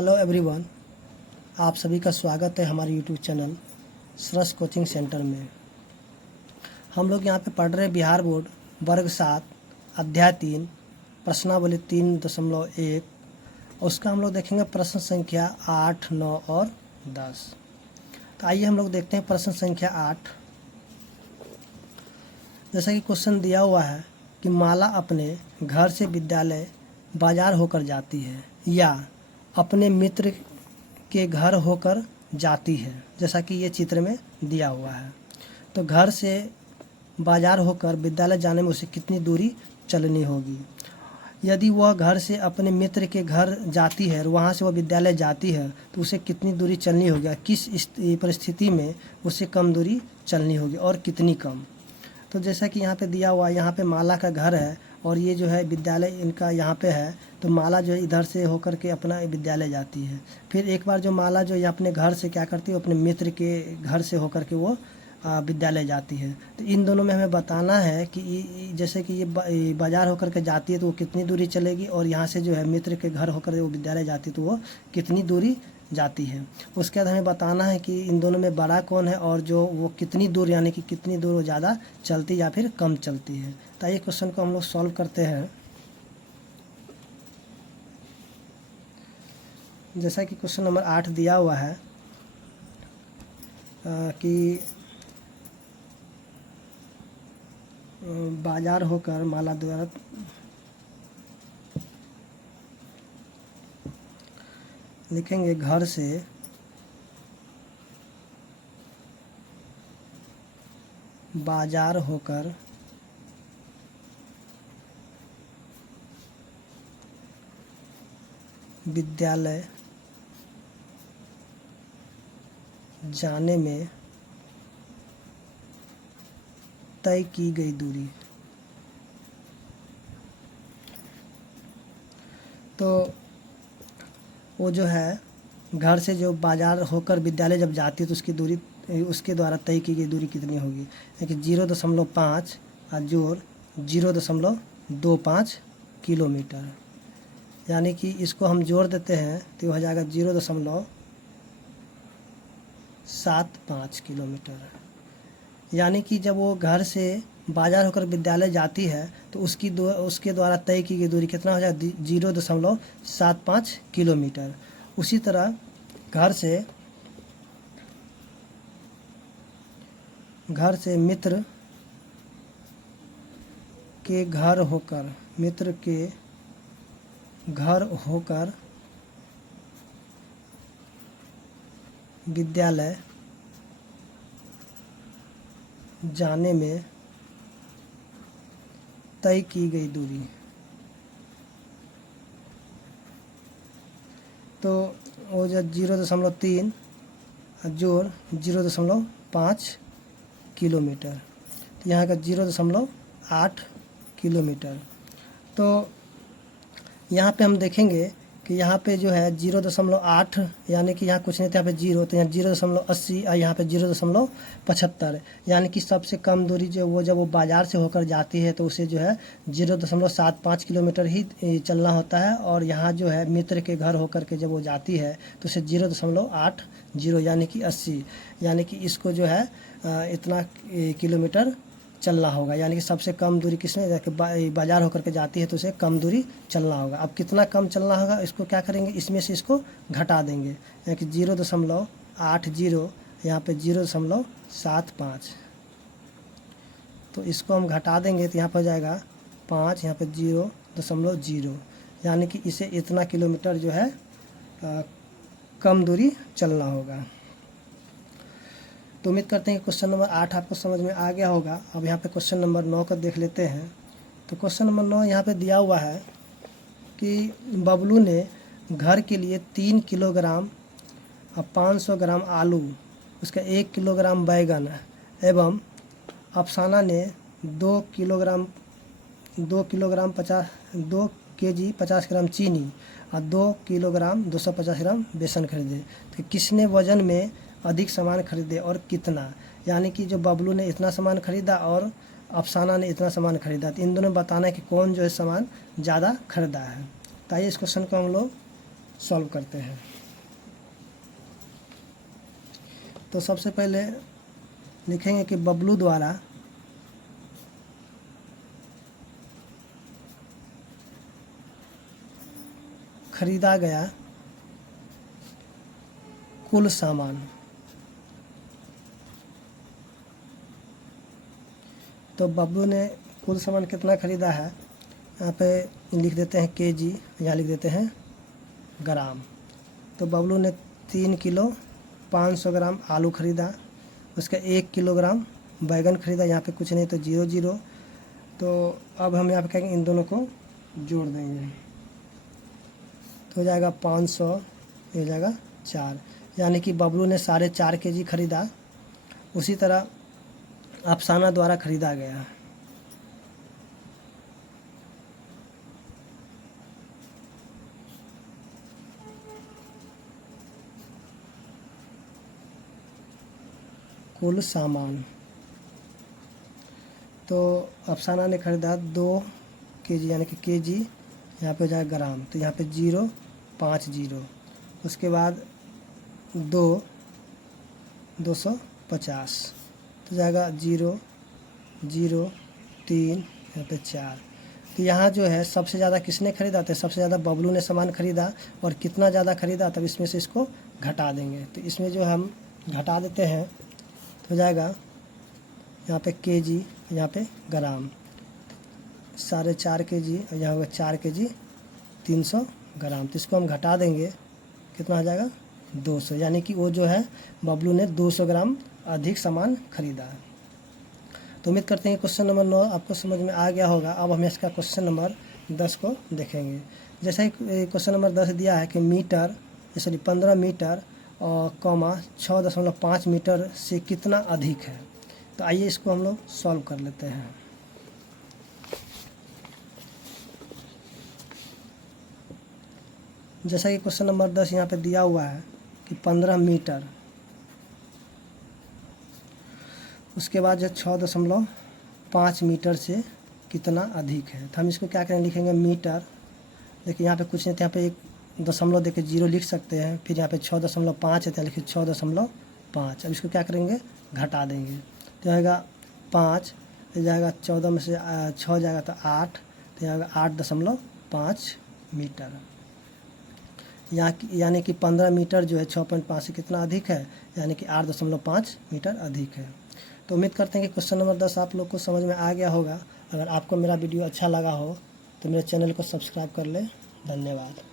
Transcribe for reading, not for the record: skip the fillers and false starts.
Hello everyone, आप सभी का स्वागत है हमारे यूट्यूब चैनल सरस कोचिंग सेंटर में। हम लोग यहाँ पे पढ़ रहे हैं बिहार बोर्ड वर्ग 7 अध्याय 3 प्रश्नावली 3.1। उसका हम लोग देखेंगे प्रश्न संख्या 8, 9 और 10। तो आइए हम लोग देखते हैं प्रश्न संख्या 8। जैसा कि क्वेश्चन दिया हुआ है कि माला अपने घर से विद्यालय बाजार होकर जाती है या अपने मित्र के घर होकर जाती है, जैसा कि ये चित्र में दिया हुआ है। तो घर से बाजार होकर विद्यालय जाने में उसे कितनी दूरी चलनी होगी। यदि वह घर से अपने मित्र के घर जाती है और वहाँ से वह विद्यालय जाती है तो उसे कितनी दूरी चलनी होगी, किस परिस्थिति में उसे कम दूरी चलनी होगी और कितनी कम। तो जैसा कि यहाँ पे दिया हुआ है, यहाँ पे माला का घर है और ये जो है विद्यालय इनका यहाँ पे है। तो माला जो है इधर से होकर के अपना विद्यालय जाती है। फिर एक बार जो माला जो है अपने घर से क्या करती है, अपने मित्र के घर से होकर के वो विद्यालय जाती है। तो इन दोनों में हमें बताना है कि जैसे कि ये बाजार होकर के जाती है तो वो कितनी दूरी चलेगी, और यहाँ से जो है मित्र के घर होकर वो विद्यालय जाती है तो वो कितनी दूरी जाती है। उसके बाद हमें बताना है कि इन दोनों में बड़ा कौन है और जो वो कितनी दूर, यानी कि कितनी दूर वो ज़्यादा चलती या फिर कम चलती है। तो ये क्वेश्चन को हम लोग सॉल्व करते हैं। जैसा कि क्वेश्चन नंबर 8 दिया हुआ है कि बाजार होकर माला द्वारा लिखेंगे घर से बाजार होकर विद्यालय जाने में तय की गई दूरी। तो वो जो है घर से जो बाजार होकर विद्यालय जब जाती है तो उसकी दूरी, उसके द्वारा तय की गई दूरी कितनी होगी, यानी 0.5 जोड़ 0.25 किलोमीटर। यानी कि इसको हम जोड़ देते हैं तो हो जाएगा 0.75 किलोमीटर। यानी कि जब वो घर से बाजार होकर विद्यालय जाती है तो उसके द्वारा तय की गई दूरी कितना हो जाएगा 0.75 किलोमीटर। उसी तरह घर से मित्र के घर होकर विद्यालय जाने में तय की गई दूरी। तो वो जो 0.3 जोड़ 0.5 किलोमीटर, तो यहाँ का 0.8 किलोमीटर। तो यहाँ पे हम देखेंगे कि यहाँ पे जो है 0.8, यानी कि यहाँ कुछ नहीं था, यहाँ पे 0, तो यहाँ 0.80 और यहाँ पे 0.75, यानी कि सबसे कम दूरी जो वो जब वो बाज़ार से होकर जाती है तो उसे जो है 0.75 किलोमीटर ही चलना होता है। और यहाँ जो है मित्र के घर होकर के जब वो जाती है तो उसे 0.80 यानी कि 80, यानी कि इसको जो है इतना किलोमीटर चलना होगा। यानी कि सबसे कम दूरी किसमें बाजार होकर के जाती है तो उसे कम दूरी चलना होगा। अब कितना कम चलना होगा, इसको क्या करेंगे, इसमें से इसको घटा देंगे, यानी कि 0.80 यहाँ पे 0.75, तो इसको हम घटा देंगे तो यहाँ पर हो जाएगा 5, यहाँ पे 0.0, यानी कि इसे इतना किलोमीटर जो है कम दूरी चलना होगा। तो उम्मीद करते हैं कि क्वेश्चन नंबर 8 आपको समझ में आ गया होगा। अब यहाँ पे क्वेश्चन नंबर 9 का देख लेते हैं। तो क्वेश्चन नंबर 9 यहाँ पे दिया हुआ है कि बबलू ने घर के लिए 3 किलोग्राम 500 ग्राम आलू, उसका 1 किलोग्राम बैगन एवं अफसाना ने 2 केजी 50 ग्राम चीनी और 2 किलोग्राम 250 ग्राम बेसन खरीदे। तो किसने वजन में अधिक सामान खरीदे और कितना। यानी कि जो बबलू ने इतना सामान खरीदा और अफसाना ने इतना सामान खरीदा, तो इन दोनों बताना है कि कौन जो है सामान ज़्यादा खरीदा है। तो आइए इस क्वेश्चन को हम लोग सॉल्व करते हैं। तो सबसे पहले लिखेंगे कि बबलू द्वारा खरीदा गया कुल सामान। तो बबलू ने कुल सामान कितना खरीदा है, यहाँ पे लिख देते हैं केजी, यहाँ लिख देते हैं ग्राम। तो बबलू ने 3 किलो 500 ग्राम आलू खरीदा, उसका 1 किलोग्राम बैगन खरीदा, यहाँ पे कुछ नहीं तो 0 0। तो अब हम यहाँ पे कहेंगे इन दोनों को जोड़ देंगे, तो हो जाएगा 500, ये हो जाएगा 4, यानी कि बबलू ने 4.5 केजी खरीदा। उसी तरह अफसाना द्वारा खरीदा गया कुल सामान। तो अफसाना ने खरीदा 2 केजी, यानी कि केजी यहाँ पे हो जाएगा ग्राम, तो यहाँ पे 0 5 0। उसके बाद 250, तो जाएगा 0 0 3, यहाँ पे 4। तो यहाँ जो है सबसे ज़्यादा किसने खरीदा, तो सबसे ज़्यादा बबलू ने सामान खरीदा, और कितना ज़्यादा खरीदा तब इसमें से इसको घटा देंगे। तो इसमें जो हम घटा देते हैं तो हो जाएगा यहाँ पे केजी, यहाँ पे ग्राम, 4.5 केजी, और यहाँ होगा 4 केजी 300 ग्राम। तो इसको हम घटा देंगे, कितना हो जाएगा 200, यानी कि वो जो है बबलू ने 200 ग्राम अधिक सामान खरीदा। तो उम्मीद करते हैं कि क्वेश्चन नंबर 9 आपको समझ में आ गया होगा। अब हम इसका क्वेश्चन नंबर 10 को देखेंगे। जैसे क्वेश्चन नंबर 10 दिया है कि मीटर, सॉरी 15 मीटर और 6.5 मीटर से कितना अधिक है। तो आइए इसको हम लोग सॉल्व कर लेते हैं। जैसा कि क्वेश्चन नंबर 10 यहाँ पे दिया हुआ है कि 15 मीटर, उसके बाद जो 6.5 मीटर से कितना अधिक है। तो हम इसको क्या करेंगे, लिखेंगे मीटर। देखिए यहाँ पे कुछ नहीं, तो यहाँ पे एक दशमलव देके 0 लिख सकते हैं, फिर यहाँ पे 6.5 है तो लिखिए 6.5। अब इसको क्या करेंगे, घटा देंगे, तो आएगा 5, तो जाएगा 14 में से 6 जाएगा तो 8, तो आएगा 8.5 मीटर। यानी कि 15 मीटर जो है 6.5 से कितना अधिक है, यानी कि 8.5 मीटर अधिक है। तो उम्मीद करते हैं कि क्वेश्चन नंबर 10 आप लोग को समझ में आ गया होगा। अगर आपको मेरा वीडियो अच्छा लगा हो तो मेरे चैनल को सब्सक्राइब कर ले। धन्यवाद।